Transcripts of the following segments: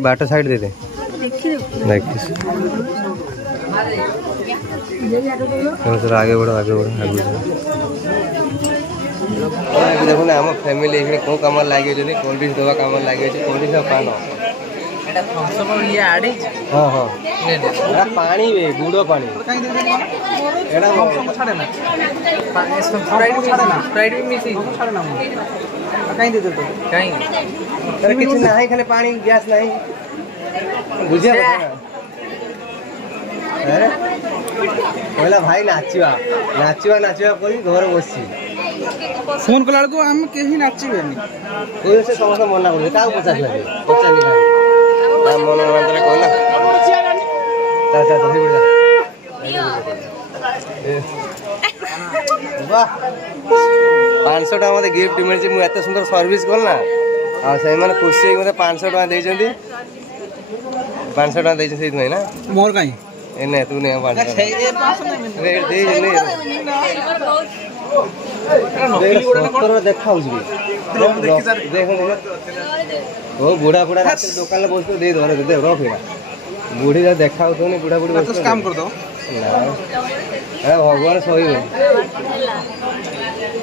बाट साइड दे दे आगे बढ़ो आगे बढ़ो आगे देखो ना आम फैमिली कौन कम लगे कोल्ड ड्रिंक्स दवा कम लगे कोल्ड ड्रिंक्स पान हाँ हाँ पानी गुड़ पानी किसी ना खाली पानी गैस नहीं बुझे कहला भाई नाचवा नाचवा नाचवा करी घर बसी फोन कला को हम केही नाचिबेनी कोई से समस्त मना कर का पचास लगे पचास नहीं मन मंत्र कहला ता ता धरी बुला वाह 500 टका मते गिफ्ट मिलछि मु एत सुंदर सर्विस करना आ से माने खुशी मते 500 टका देइ जंदी 500 टका देइ छै ना मोर काई एने तू ने 500 रेट दे ले देखा वो बुढ़ा बुढ़ा दुकान में बस दे दे रख बुढ़ी देखा बुढ़ा बुढ़ी काम कर दो भगवान सही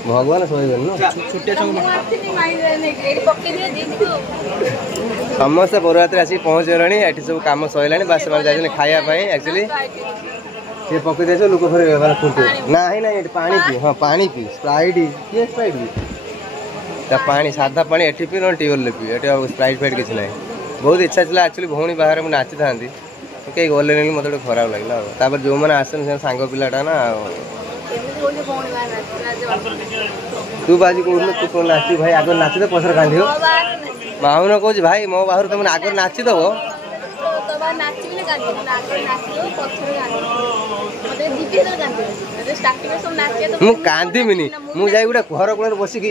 भगवान सही समस्त बरयात्री आसिक पहुँच गलानी ये सब कम सैला बास जाए खायापी एक्चुअली ये पकई दे लोक फिर ना ही ना पानी पी हाँ पानी पी स्प्राइट किए स्प्राइट पी पानी साधा पानी एटी पी ना ट्यूबवेल पी ये स्प्राइट फाइट किसी ना बहुत इच्छा था एक्चुअली भौणी बाहर मुझे नाची था कई गले मत गोटे खराब लगे जो मैंने आसन सांग पिलाटा ना तू बाजी कहूँ तू कौन नाची भाई आगे नाची दे पसर कांदी माउन कह भाई मो बाहर तुम आगे नाची दब मु कांदीमिनी मु जाई गोटे घर कूल बसिक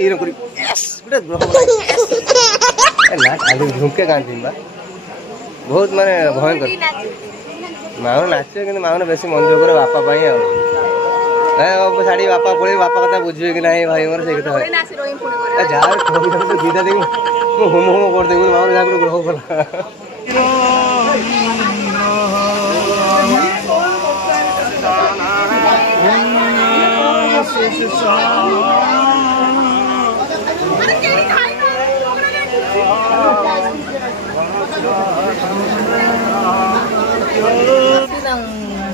झुंके कांदी बहुत माने भयंकर माउन नाचे कि माउन बेसी मन दुख करे बापा छाड़ी बापा पड़े बापा कथा बुझे कि नहीं भाई मोर से कथा गीता देवी होम होम कर देवी माउन जा ग्रह कला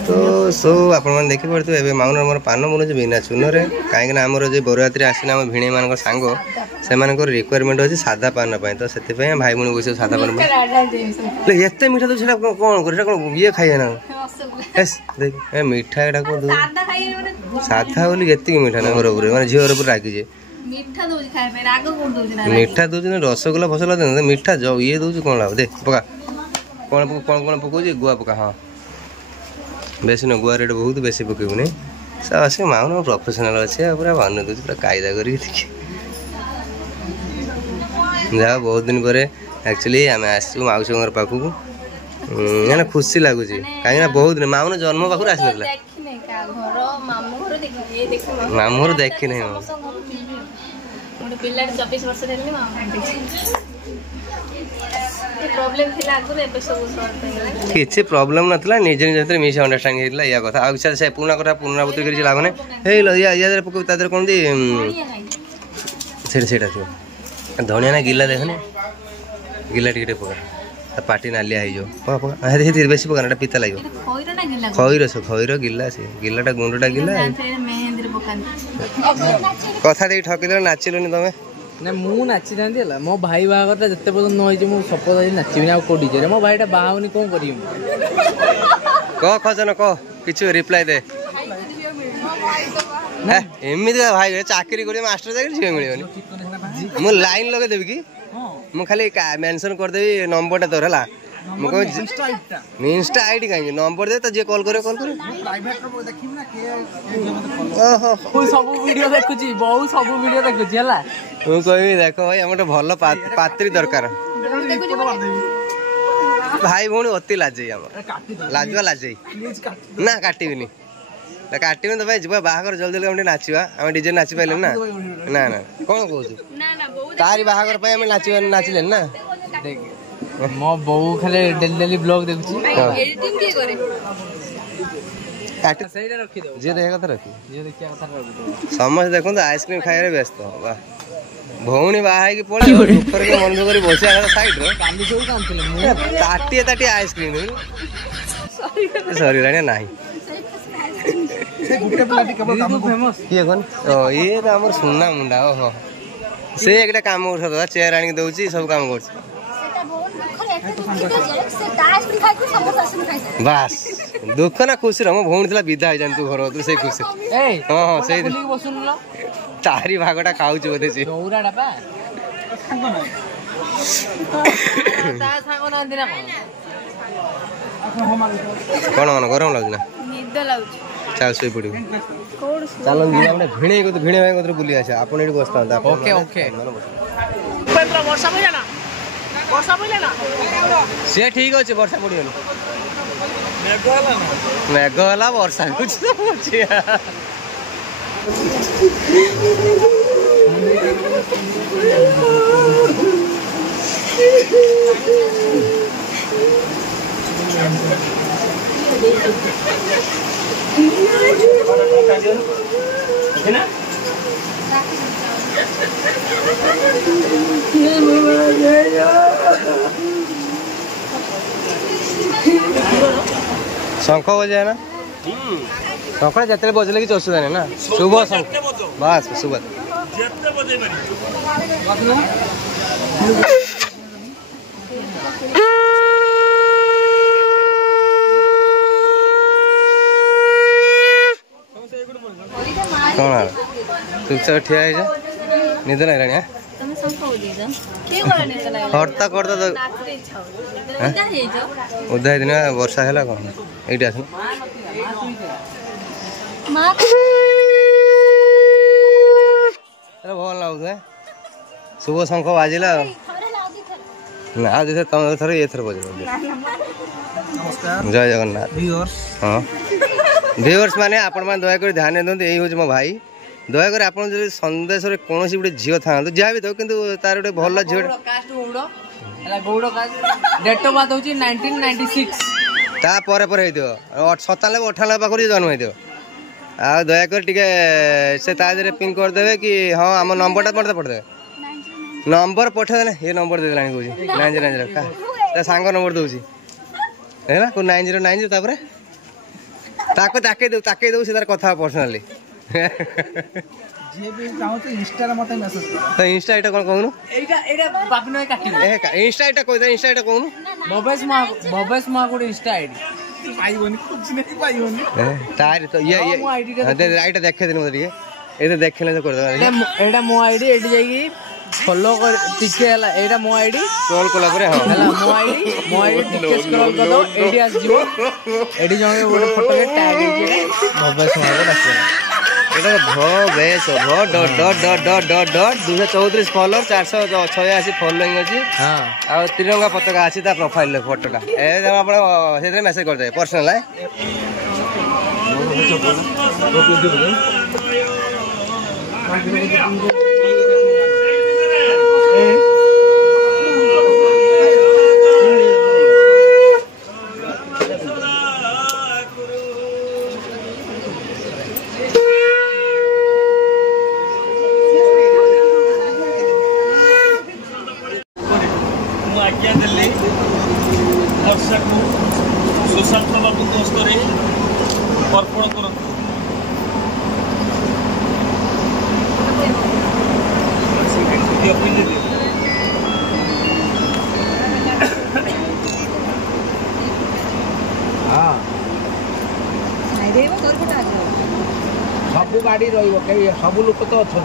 तो सो आप देखी पारे माउन मोर पान मुनुच बिना चून कहीं आमर जो बरयात्री आसने आम भिणे मान सांग से रिक्वायरमेंट अच्छे सादा पान तो से भाई मुझे बस सादा पान एत मीठा तो कौन कर ये खाइए ना देख मीठा एटा कौन दो सादा बोली ये मीठा ना घर मैंने झीवर रागिजे मीठा दौर रसगोला फसला दे मीठा जो ये दौर कौन लाभ दे पका कौन कौन कौन पकाऊे गुआ पका हाँ बेसी न गुआ रेट बहुत बेसी पकेबुनि सब आस माउन प्रोफेशनल अच्छे पूरा बन दूसरी पूरा कायदा कर जा बहुत दिन पर एक्चुअली आम आसू मौसी पाखक मैंने खुशी लगुच कहीं बहुत दिन माउन जन्म पाखर आसी ना मामू घर देखी नहीं किसी प्रॉब्लम नाला निजे निजे मिस अंडरस्टांडिंग होता या कथा आच्छा से पुराना कथा पुनरावृत्ति कर लाभ ना या पक कौन से धनिया ना गिला देखने गिला टे पका पाटी नालिया हो बेस पकाना पिता लगे खईर खईर गिला से गिलाटा गुंडटा गिला कथा दे ठकिद नाचिलुनि तुम ना मु नाची था मो भाई बाहर जिते पर्यटन नई मुझे सपोज आज नाचबी ना डीजे मो भाईटा बाहानी कौन कर कह खजन कह किछु रिप्लाई दे एमती भाई चाकरी कर मास्टर चाकरी झील मिलनी मु लाइन लगे देवी कि मु खाली मेंशन करदेवी नंबरटा तोर है ମୁଁ କହୁଛି ଇନଷ୍ଟା ଆଇଡି କାହିଁକି ନମ୍ବର ଦେ ତ ଯିଏ କଲ୍ କରିବ କଲ୍ କରିବ। ଓହୋ ସବୁ ଭିଡିଓ ଦେଖୁଛି ବୋଉ ସବୁ ଭିଡିଓ ଦେଖୁଛି ହେଲା। ମୁଁ କହିବି ଦେଖ ଭାଇ ଆମର ଗୋଟେ ଭଲ ପାତ୍ରୀ ଦରକାର। ଭାଇ ଭଉଣୀ ଅତି ଲାଜେଇ ଆମର ଲାଜୁଆ ଲାଜେଇ ନା କାଟିବିନି କାଟିବିନି ତ ଭାଇ ଯିବା ବାହାଘର ଜଲ୍ଦି ଜଲ୍ଦି ଆମେ ଟିକେ ନାଚିବା ଆମେ ଡିଜେ ନାଚି ପାଇଲେନି ନା ନା ନା କଣ କହୁଛୁ ତାରି ବାହାଘର ପାଇଁ ଆମେ ନାଚିଲେନି ନା। ମୋ ବୋଉ ଖାଲି ଡେଲି ଡେଲି ବ୍ଲଗ ଦେଖୁଛି ଯିଏ ଦେଖିବା କଥା ରଖି ସମସ୍ତେ ଦେଖନ୍ତୁ ଆଇସ୍କ୍ରିମ ଖାଇବାରେ ବ୍ୟସ୍ତ ଭଉଣୀ ବାହା ହେଇକି ପଳେଇବ ଦୁଃଖରେ ମନ ଦୁଃଖ କରି ବସିବା କଥା ସାଇଡରେ ତାଟିଏ ତାଟିଏ ଆଇସ୍କ୍ରିମ ସରିଲାଣି ନାହିଁ କିଏ କଣ ଇଏ ତ ଆମର ସୁନା ମୁଣ୍ଡା ଓହୋ ସେ ଗୋଟେ କାମ କରୁଛ ଚେୟାର ଆଣିକି ଦଉଛି ସବୁ କାମ କରୁଛି ବାସ୍ ଦୁଃଖ ନା ଖୁସିର ମୋ ଭଉଣୀ ଥିଲା ବିଦା ହେଇଯାନ୍ତି ତୁ ଘର ସେଇ ଖୁସି ହଁ ହଁ ସେଇ ତାରି ଭାଗଟା ଖାଉଛୁ ବୋଧେ ସେ କଣ କଣ ଗରମ ଲାଗୁଛି ନା ଚାଲ ଶୋଇ ପଡିବୁ ଚାଲ ଭିଣେଇ ଭାଇ କତିରେ ବୁଲି ଆସିବା ଆପଣ ଏଠି ବସିଥାନ୍ତେ ସେ ଠିକ ଅଛି ବର୍ଷା ପଡିବନି ମେଘ ହେଲା ବର୍ଷା ହଉଛି ଶଙ୍ଖ ବଜାଏ ନା ଶଙ୍ଖ ଯେତେବେଳେ ବଜେଇଲେ କିଛି ଅସୁବିଧା ନାହିଁ ନା ଶୁଭ ଶଙ୍ଖ ବାସ୍ ଶୁଭ କଣ ଚୁପଚାପ ଠିଆ ହେଇଯା ନିଦ ଲାଗିଲାଣି ହର୍ତ୍ତା କର୍ତ୍ତା ଓଦା ହେଇଦିନ ବର୍ଷା ହେଲା କଣ ଏଇଠି ଆସୁନ ଭଲ ଲାଗୁଛି ଶୁଭ ଶଙ୍ଖ ବାଜିଲା ଆଉ ଆଉ ଦୁଇଥର ତମେ ଥର ଏଥର ବଜିବ ଜୟ ଜଗନ୍ନାଥ ହଁ ଭିଉଅର୍ସ ମାନେ ଆପଣମାନେ ଦୟାକରି ଧ୍ୟାନ ଦିଅନ୍ତୁ ଏଇ ହେଉଛି ମୋ ଭାଇ ଦୟାକରି ଆପଣ ଯଦି ସନ୍ଦେଶରେ କୌଣସି ଗୋଟେ ଝିଅ ଥାଆନ୍ତୁ ଯାହା ବି ଥାଉ କିନ୍ତୁ ତାର ଗୋଟେ ଭଲ ଝିଅ ତାପରେ ପରେ ହେଇଥିବ 97-98 ପାଖରୁ ଜନ୍ମ ହେଇଥିବ ଆଉ ଦୟାକରି ଟିକେ ସେ ତା ଦେହରେ ପିଙ୍କ୍ କରିଦେବେ କି ହଁ ଆମ ନମ୍ବରଟା ମତେ ପଠେଇଦେବେ ନମ୍ବର ପଠେଇଦେଲେ ଏ ନମ୍ବର ଦେଇଦେଲାଣି କହୁଛି 9090 ତା ସାଙ୍ଗ ନମ୍ବର ଦଉଛି ହେଲା 9090 ତାପରେ ତାକୁ ତାକେଇ ଦଉ ସେ ତାର କଥା ପର୍ସନାଲି ଇନଷ୍ଟା ଏଇଟା କଣ କହୁନୁ ଇନଷ୍ଟା ଏଇଟା କହିଦେ ଇନଷ୍ଟା ଏଇଟା କହୁନୁ ଭବେଶ ମହାକୁଡ଼ ଇନଷ୍ଟା ଆଇଡି ତାରି ତ ଏଇଟା ଦେଖେଇଦେଲି ମତେ ଟିକେ ଏଇଟା ଦେଖିଲେ ତ କରିଦେବା ଏଇଟା ମୋ ଆଇଡି ଏଇଠି ଯାଇକି ଫଲୋ ଟିକେ ହେଲା ଏଇଟା ମୋ ଆଇଡି ସ୍କ୍ରୋଲ କଲା ପରେ ହଁ ହେଲା ମୋ ଆଇଡି ଟିକେ ସ୍କ୍ରୋଲ କରିଦବ ଏଇଠି ଆସିଯିବ ଏଇଠି ଜଣେ ଗୋଟେ ଫଟୋରେ ଟ୍ୟାଗ ହେଇଛି ଭବେଶ ମହାକୁଡ଼ ଆସିବ এটা ভবেশ 234 ফলোअर 486 ফলোइंग ଅଛି ଆଉ ତ୍ରିରଙ୍ଗା ପତାକା ଅଛି ତା ପ୍ରୋଫାଇଲ ରେ ଫଟୋଟା ଏ ଆପଣ ସେଥିରେ ମେସେଜ କରିଦେବେ ପର୍ସନାଲ सुशांत बाबू दोस्तरे अर्पण करते सबू गाड़ी सब लोक तो अच्छा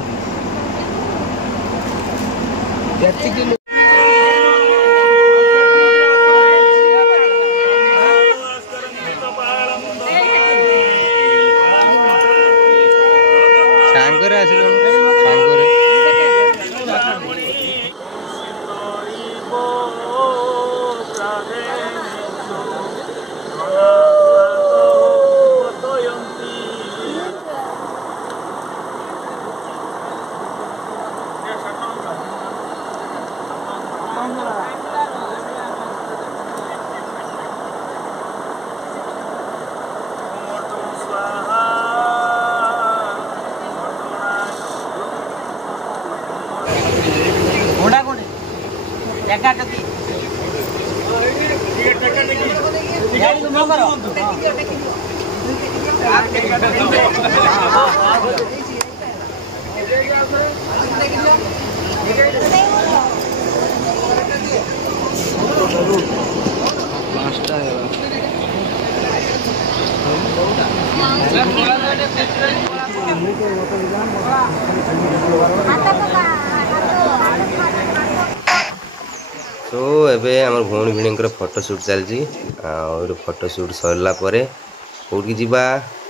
ସାଙ୍ଗରେ ଆସିଲୁ ସାଙ୍ଗରେ तो एबे हमर भौणी भिणींकर फोटो शूट चलजी फोटो शूट सरला परे कौड़ी जीवा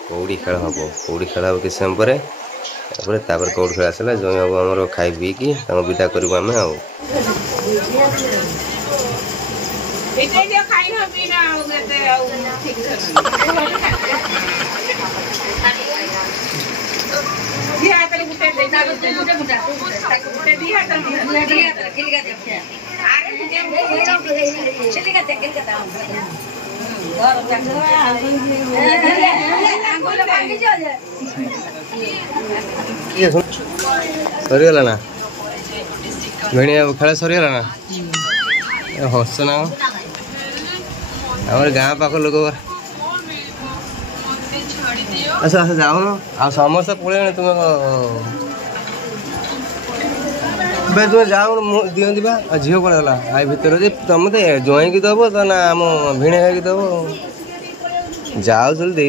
कौड़ी खेल हम कौड़ी खेल हम किस समय पर कौड़ी खेल आसला जो आम खाई पी कि विदा करूँ आम आ सरीगला ना भेणी खेल सरीगला ना हस ना आम गाँ पाख लोक अच्छा अच्छा जाऊन आ समस्या पड़े तुम तुम जाओ दिखती बा झील कौन गला आई भितर तुम तो जोई की दब तो ना आम भिणे की दब जाओ चल दे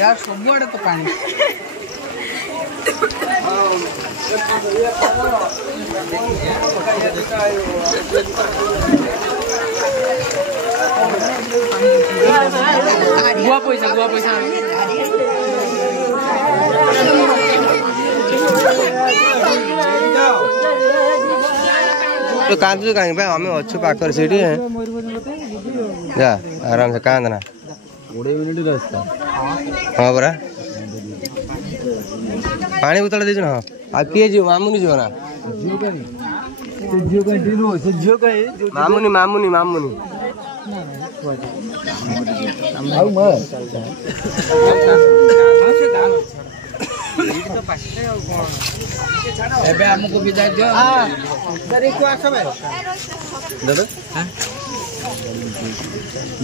यार सबुआड़े तो पानी गुआ पैसा तो कांदु कहीं भाई हमें अच्छु पाखर से जा आराम से कांदना 20 मिनट रास्ता हाँ बरा पानी बोतल दे हाँ आ किए जीव मामुनी जीव ना मामुनी मामुनी मामुनी एबे हमको विदाई दियो सरी को आसबे दादा हां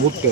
बुक के